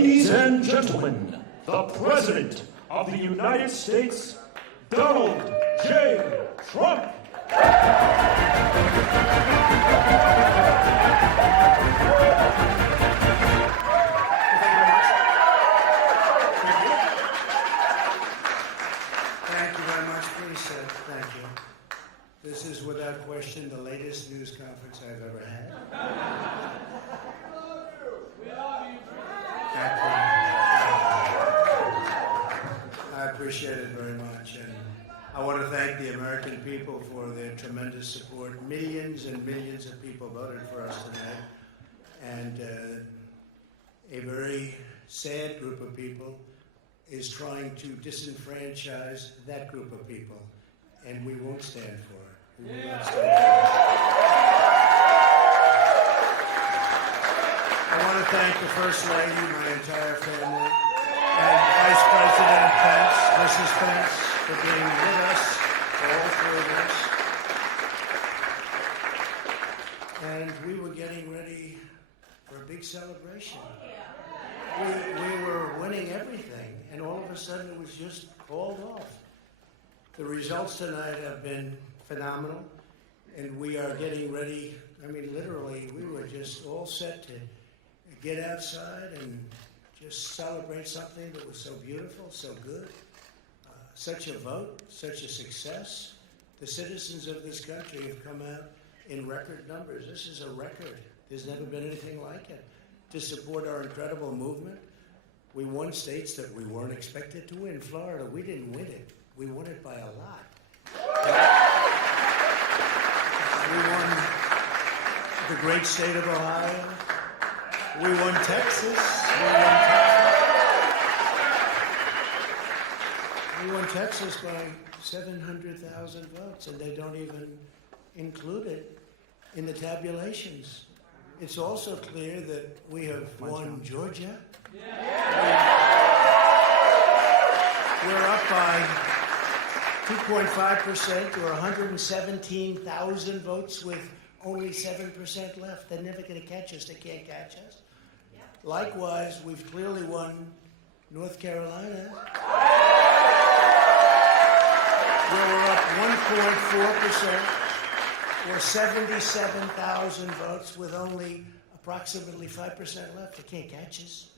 Ladies and gentlemen, the President of the United States, Donald J. Trump. Thank you very much, please, sir. Thank you. This is without question the latest news conference I've ever had. I appreciate it very much, and I want to thank the American people for their tremendous support. Millions and millions of people voted for us tonight, and a very sad group of people is trying to disenfranchise that group of people, and we won't stand for it. We will not stand for it. I want to thank the First Lady, my entire family, and Vice President Pence, Mrs. Pence, for being with us, all three of us. And we were getting ready for a big celebration. We were winning everything, and all of a sudden it was just called off. The results tonight have been phenomenal, and we are getting ready. I mean, literally, we were just all set to get outside and just celebrate something that was so beautiful, so good. Such a vote, such a success. The citizens of this country have come out in record numbers. This is a record. There's never been anything like it. To support our incredible movement. We won states that we weren't expected to win. Florida, we didn't win it. We won it by a lot. We won the great state of Ohio. We won Texas. We won Texas by 700,000 votes, and they don't even include it in the tabulations. It's also clear that we have won Georgia. We're up by 2.5% or 117,000 votes with only 7% left. They're never going to catch us. They can't catch us. Likewise, we've clearly won North Carolina, where we're up 1.4%. or 77,000 votes with only approximately 5% left. They can't catch us.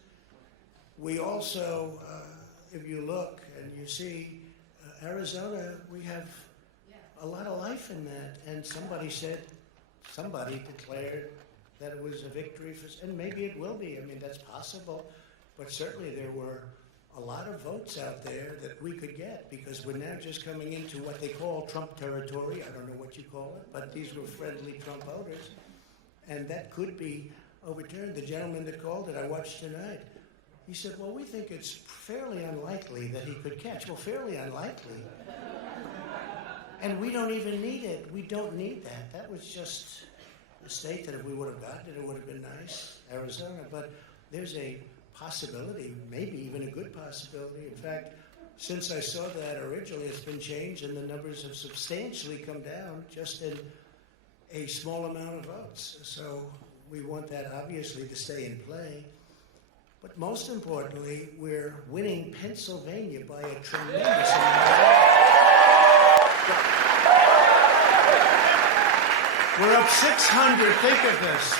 We also, if you look and you see Arizona, we have a lot of life in that. And somebody declared that it was a victory for, and maybe it will be. I mean, that's possible. But certainly there were a lot of votes out there that we could get because we're now just coming into what they call Trump territory. I don't know what you call it, but these were friendly Trump voters. And that could be overturned. The gentleman that called it, I watched tonight, he said, well, we think it's fairly unlikely that he could catch. Well, fairly unlikely. And we don't even need it. We don't need that. That was just a state that if we would have gotten it, it would have been nice, Arizona. But there's a possibility, maybe even a good possibility. In fact, since I saw that originally, it's been changed and the numbers have substantially come down just in a small amount of votes. So we want that obviously to stay in play. But most importantly, we're winning Pennsylvania by a tremendous amount. We're up 600. Think of this.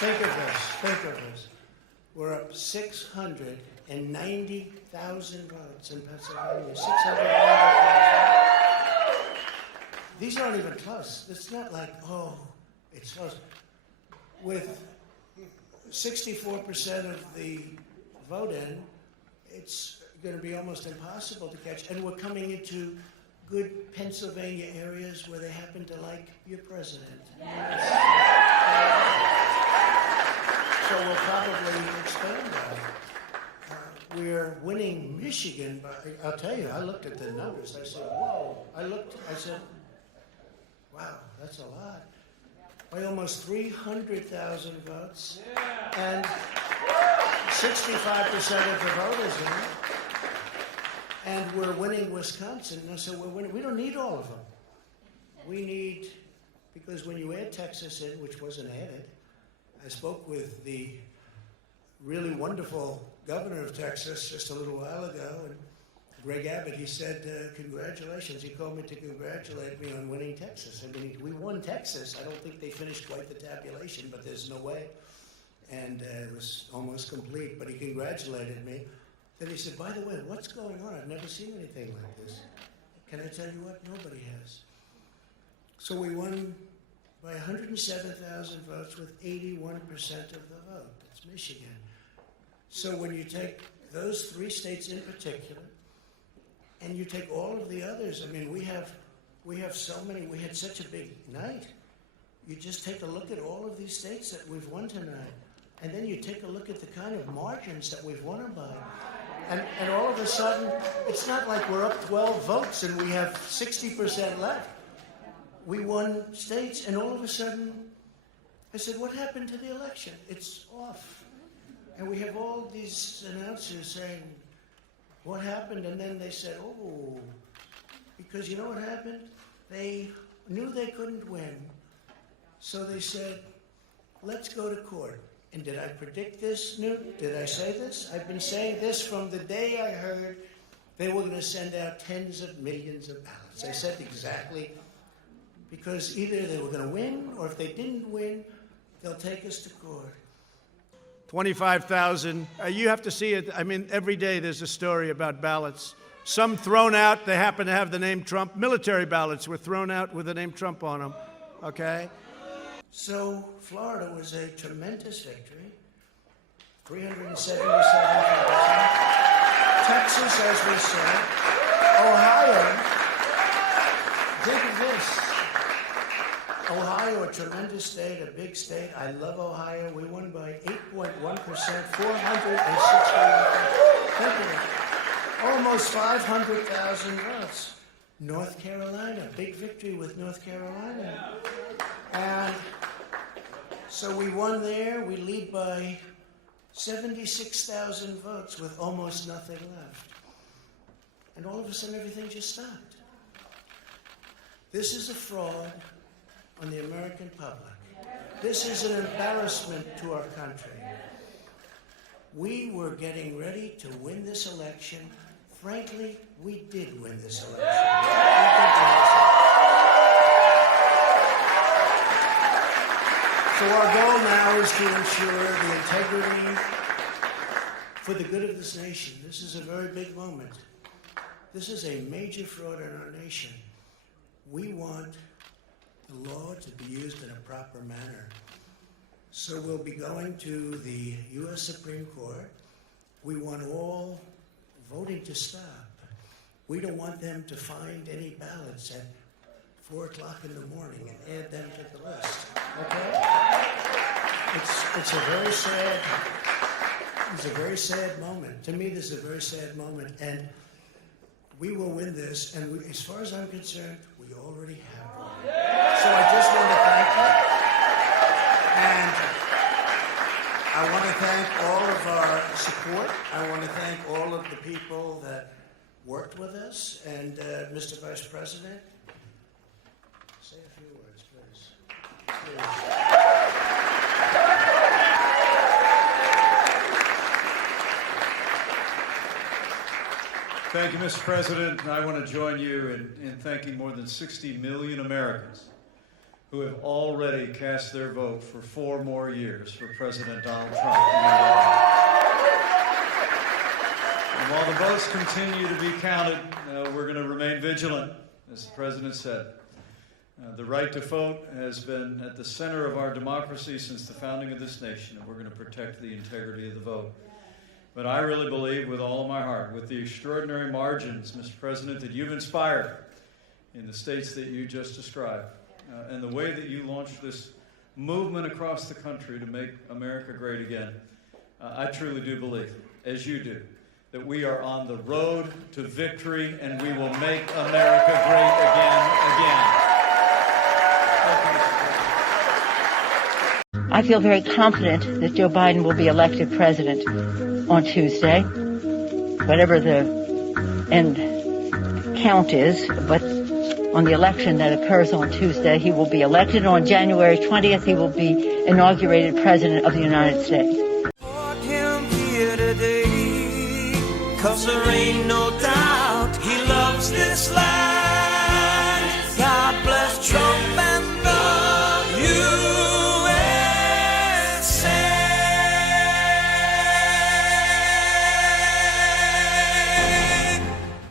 We're up 690,000 votes in Pennsylvania. 690,000. These aren't even close. It's not like, oh, it's close. With 64% of the vote in, it's going to be almost impossible to catch. And we're coming into good Pennsylvania areas where they happen to like your president. So we'll probably expand that. We're winning Michigan by, I'll tell you, I looked at the numbers. I said, whoa. I said, wow, that's a lot. By almost 300,000 votes. And 65% of the voters in it. And we're winning Wisconsin. Now, so we're winning. We don't need all of them. We need, because when you add Texas in, which wasn't added, I spoke with the really wonderful governor of Texas just a little while ago, and Greg Abbott, he said, congratulations. He called me to congratulate me on winning Texas. I mean, we won Texas. I don't think they finished quite the tabulation, but there's no way. And it was almost complete, but he congratulated me. Then he said, by the way, what's going on? I've never seen anything like this. Can I tell you what? Nobody has. So we won by 107,000 votes with 81% of the vote. That's Michigan. So when you take those three states in particular, and you take all of the others, I mean, we have so many. We had such a big night. You just take a look at all of these states that we've won tonight, and then you take a look at the kind of margins that we've won them by. And all of a sudden, it's not like we're up 12 votes and we have 60% left. We won states, and all of a sudden, I said, what happened to the election? It's off. And we have all these announcers saying, what happened? And then they said, oh, because you know what happened? They knew they couldn't win. So they said, let's go to court. And did I predict this, Newt? Did I say this? I've been saying this from the day I heard they were going to send out tens of millions of ballots. I said exactly, because either they were going to win, or if they didn't win, they'll take us to court. 25,000. You have to see it. I mean, every day there's a story about ballots. Some thrown out, they happen to have the name Trump. Military ballots were thrown out with the name Trump on them, okay? So Florida was a tremendous victory, 377,000. Texas, as we said. Ohio, think of this. Ohio, a tremendous state, a big state. I love Ohio. We won by 8.1%, 460,000. Almost 500,000 votes. North Carolina, big victory with North Carolina. And so we won there. We lead by 76,000 votes with almost nothing left. And all of a sudden, everything just stopped. This is a fraud on the American public. This is an embarrassment to our country. We were getting ready to win this election. Frankly, we did win this election. So our goal now is to ensure the integrity for the good of this nation. This is a very big moment. This is a major fraud in our nation. We want the law to be used in a proper manner. So we'll be going to the U.S. Supreme Court. We want all voting to stop. We don't want them to find any ballots at 4 o'clock in the morning and add them to the list. Okay? It's a very sad moment. To me, this is a very sad moment, and we will win this. And we, as far as I'm concerned, we already have won. So I just want to thank you, and I want to thank all of our support. I want to thank all of the people that worked with us, and Mr. Vice President, say a few words, please. Thank you, Mr. President. I want to join you in thanking more than 60 million Americans who have already cast their vote for 4 more years for President Donald Trump. And while the votes continue to be counted, we're going to remain vigilant, as the President said. The right to vote has been at the center of our democracy since the founding of this nation, and we're going to protect the integrity of the vote. But I really believe with all of my heart, with the extraordinary margins, Mr. President, that you've inspired in the states that you just described, and the way that you launched this movement across the country to make America great again, I truly do believe, as you do, that we are on the road to victory, and we will make America great again. I feel very confident that Joe Biden will be elected president on Tuesday, whatever the end count is, but on the election that occurs on Tuesday, he will be elected. On January 20th, he will be inaugurated president of the United States. Him here today. 'cause there ain't no doubt he loves this land.